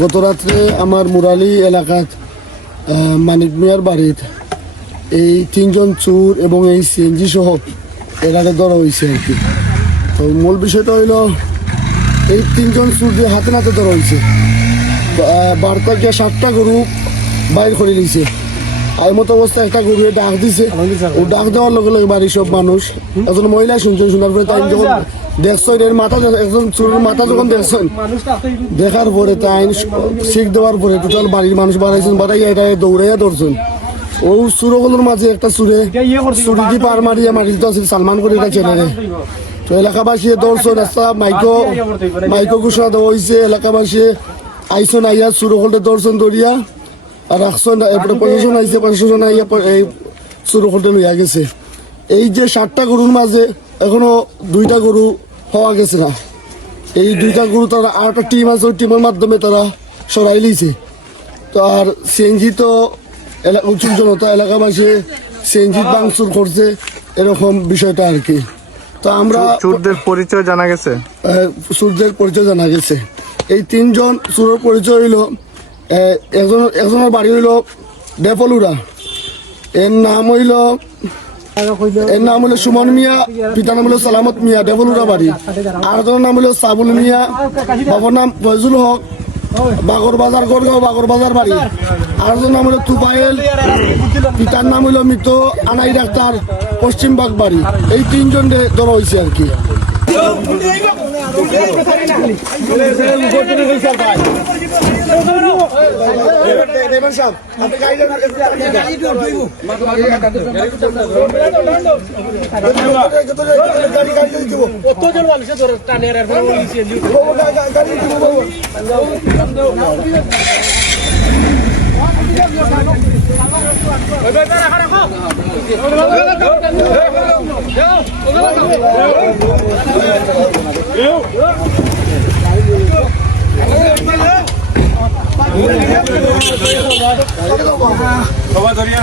গত রাত্রে আমার মুরালি এলাকাত মানিক মিয়ার বাড়িত এই 3 জন চোর এবং এই সিএনজি সহ এলাকা ধরা হয়েছে আর কি। তো মূল বিষয়টা হইল এই 3 জন চোর দিয়ে হাতে নাতে ধরা হয়েছে। বার্তা গিয়ে 7টা গরু বাইর করে নিয়েছে। আর মতো অবস্থা একটা গরু ডাক দিছে, ও ডাক দেওয়ার লগে লগে বাড়ির সব মানুষ, একজন মহিলা শুনছেন, শোনার পরে তাই যখন দেখছেন এর মাথা, একজন চোরের মাথা যখন দেখছেন, দেখার পরে তাই শিখ দেওয়ার পরে টোটাল বাড়ির মানুষ বাড়াইছেন, বাড়াইয়া এটা দৌড়াইয়া ধরছেন। ও চোরগুলোর মাঝে একটা চুরে চুরি দিয়ে পার মারিয়া মারিত আছে সালমান করে এটা ছেলে। তো এলাকাবাসী ধরছেন, রাস্তা মাইকো ঘোষণা দেওয়া হয়েছে, এলাকাবাসী আইসন আইয়া চোরগুলো ধরছেন ধরিয়া আর রাখছেন। এরপরে প্রশাসন আইসে, প্রশাসন আইয়া এই চোরগুলো লইয়া গেছে। এই যে 7টা গরুর মাঝে এখনো 2টা গরু পাওয়া গেছে না। এই 2টা গরু তারা আর একটা টিম আছে, ওই টিমের মাধ্যমে তারা সরাই লিছে। তো আর সিএনজি তো উঁচু জনতা এলাকাবাসী সিএনজি ভাঙচুর করছে, এরকম বিষয়টা আর কি। তো আমরা চোরদের পরিচয় জানা গেছে, চোরদের পরিচয় জানা গেছে। এই 3 জন চোরের পরিচয় হইল, একজনের বাড়ি হইল ডেফলুরা, এর নাম হইল সুমন মিয়া, পিতার নাম হলো সালামত মিয়া, ডেফলুরা বাড়ি। আরেকজনের নাম হলো সাবুল মিয়া, বাবার নাম ফয়জুল হক, বাগর বাজার, গড়গাঁও বাগর বাজার বাড়ি। আরেকজনের নাম হলো তুফাইল, পিতার নাম হলো মৃত আনাই ডাক্তার, পশ্চিমবাগ বাড়ি। এই 3 জন ধরা হয়েছে আর কি। সবাই ধরিয়া